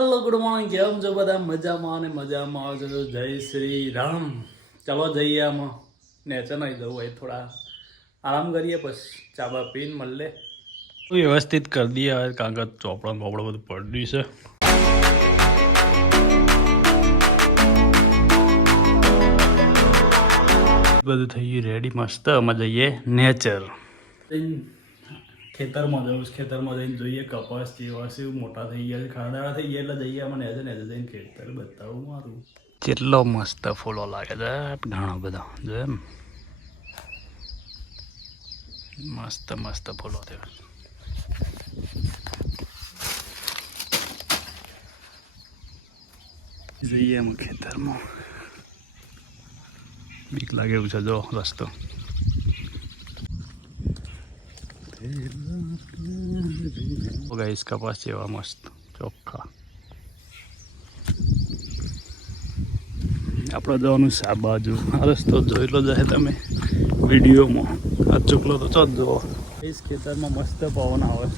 Hello good morning કેમ છો બધા? મજામાં અને મજામાં આવો છો? તો જય શ્રી રામ. ચાલો જઈએ આમાં. નેચર નહીં જવું હોય થોડા આરામ કરીએ પછી ચા બા પીને મળે વ્યવસ્થિત કરી દઈએ. હવે કાગળ ચોપડા બોપડા બધું પડ્યું છે. બધું થઈ ગયું રેડી મસ્ત. અમે જઈએ. નેચર. ખેતરમાં જવું ખેતરમાં જઈને જોઈએ, કપાસ જેવા છે, મોટા થઈ ગયા છે ખાડાવા થઈ ગયા જઈએ મને નેચર ને જઈને ખેતર બતાવું મારું. કેટલો મસ્ત ફૂલો લાગે છે, ઘણા બધા, જો એમ. મસ્ત મસ્ત ફૂલો થયો જઈએ એમ ખેતરમાં. બીક લાગે એવું છે, જો રસ્તો. ગાઈસ કપાસ જેવા મસ્ત ચોખ્ખા આપણે જવાનું આ બાજુ આ રસ્તો જોઈ લો જાય તમે વિડીયોમાં આ ચૂકલો તો ચો જ જુઓ ગાઈસ ખેતરમાં મસ્ત પવન આવે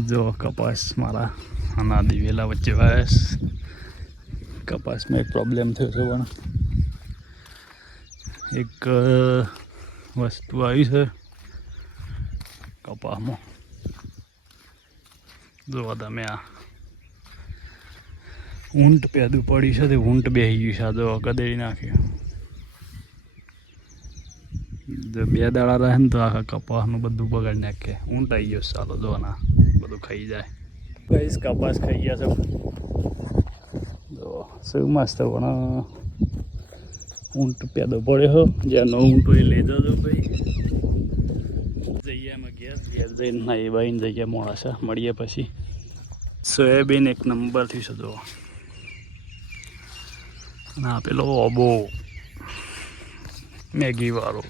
જો કપાસ મારા આના દિવેલા વચ્ચે વાયસ કપાસમાં એક પ્રોબ્લેમ થયો છે પણ એક વસ્તુ આવી છે કપાસમાં. જોવા તમે આ ઊંટ પેદું પડી છે, તે ઊંટ બેસી ગયું છે, આ જો ગદેડી નાખ્યું. જો બે દાડા રહે ને તો આખા કપાસનું બધું બગાડી નાખે. ઊંટ આવી ગયો ચાલો જોવાના બધું ખાઈ જાય. કઈશ કપાસ ખાઈ ગયા તો શું મસ્ત પણ ઊંટ પેદો પડ્યો જ્યાં નો ઊંટ હોય લઈ જજો ભાઈ. જઈએ અમે ઘેર. ઘેર જઈને નાઈ બાઈને જઈએ મોડાસા મળીએ પછી. સોયાબીન એક નંબરથી છે જો અને આ પેલો ઓબો. મેગી વાળો.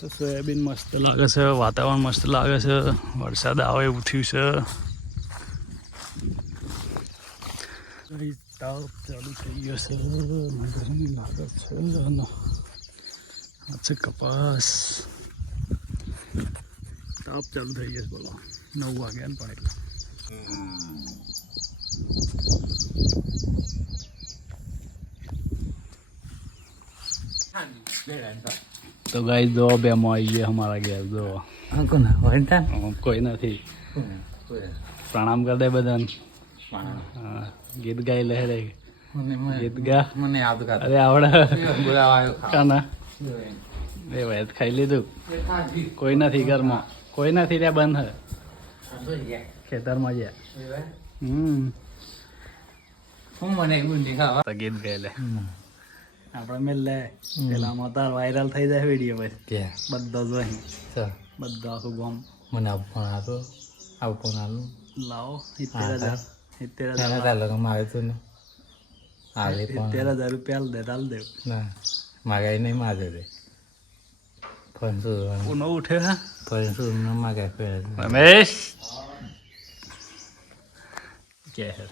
તો સોયાબીન મસ્ત લાગે છે, વાતાવરણ મસ્ત લાગે છે, વરસાદ આવે એવું થયું છે. તાવ ચાલુ થઈ ગયો છે ગરમી લાગે છે આ છે કપાસ. તાપ ચાલુ થઈ ગયો છે, બોલો. નવ વાગ્યા ને પણ એટલે. તો ગાઈ જો બે માં આવી ગયા અમારા ઘેર આમ કોઈ નથી. પ્રણામ કર દે બધાને. ગીત ગાઈ લે રે. ગીત ગા. મને યાદ કર. અરે આવડે. કાના? એ. વાત ખાઈ લીધું. કોઈ નથી ઘરમાં. કોઈ નથી રે બંધ હે. ખેતરમાં જ્યાં હમ. હું મને બુંદી ખાવા. ગીત ગાઈ લે. આપણે મેલે. લે પેલામાં તાર વાયરલ થઈ જાય વીડિયો પછી કે? બધો જો અહીં ચાલ આખું ગામ. મને આવું ફોન હતો આવું ફોન આલું લાવો સિત્તેર હા, હજાર સિત્તેર હજાર તાર લગનમાં ને. આવે સિત્તેર હજાર રૂપિયા હાલ દે હાલ દે. ના માગાઈ નહીં માગે દે. ફોન શું કોનો ઉઠે હા? ફોન શું ન માગે ફેર રમેશ! કે હે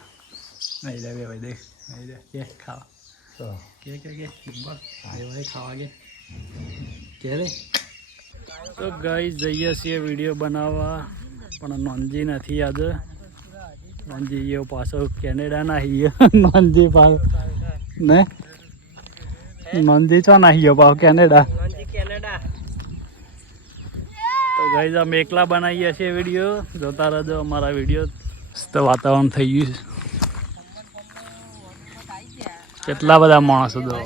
નહીં રે ભાઈ દેખ. નહીં રે કે ખાવા. તો કે કે કે બસ ભાઈ ખાવા કે કે રે તો ગઈ જઈએ છીએ વીડિયો બનાવવા. પણ નોંધી નથી આજે. નોંધી ગયો પાછો કેનેડા ના હિયો નોંધી પાછો. ને? નોંધી છો ના ગયો પાછો કેનેડા. તો ગઈ અમે એકલા બનાવીએ છીએ વીડિયો જોતા રહેજો અમારા વીડિયો તો વાતાવરણ થઈ ગયું છે. કેટલા બધા માણસો તો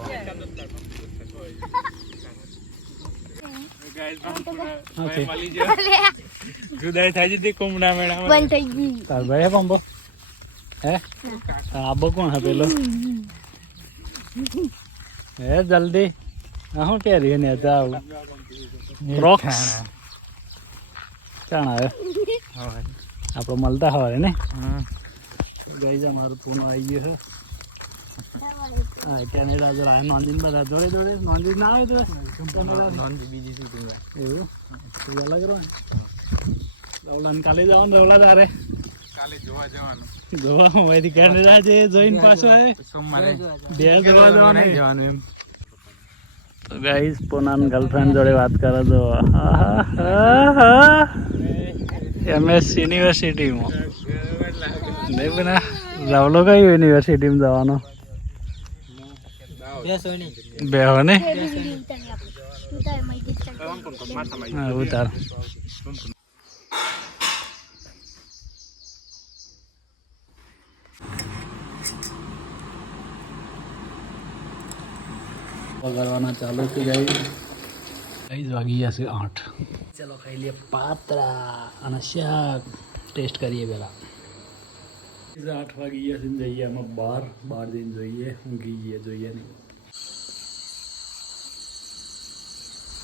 જુદાઈ થાય છે કુમડા મેળા બંધ થઈ ગઈ. તાર ભાઈ હે પંપો હે? આબો કોણ હે પેલો? હે જલ્દી. આ શું કે રહી ને જાવ ક્રોક્સ ચાણ આવે. આપણે મળતા હોય ને? ગઈ જા મારું ફોન આવી ગયો છે. હા કેનેડા જરા આ બધા જોડે જોડે નોંધી ના આવે તો કેનેડા નોંધી બીજી એવું? તું અલગ રહો ને દવલાને કાલે જવાનું દવલા તારે. કાલે જોવા જવાનું. જોવા અહીંથી કેનેડા જે જોઈને પાછો આવે સોમવારે. બે જોવા જવાનું. જવાનું. એમ. તો ગાઈસ પોનાન ગર્લફ્રેન્ડ જોડે વાત કરે તો એમએસ યુનિવર્સિટીમાં નહીં બના રાવલો કઈ યુનિવર્સિટીમાં જવાનો? બે ને? હા ઉતાર. વગાડવાના ચાલુ થઈ જાય. કઈ જ વાગી જશે આઠ. ચલો ખાઈ લઈએ પાત્રા અને શાક. ટેસ્ટ કરીએ પહેલાં. આઠ વાગી ગયા છે જઈએ આમાં બાર. બાર જઈને જોઈએ ઊંઘી જઈએ જોઈએ નહીં.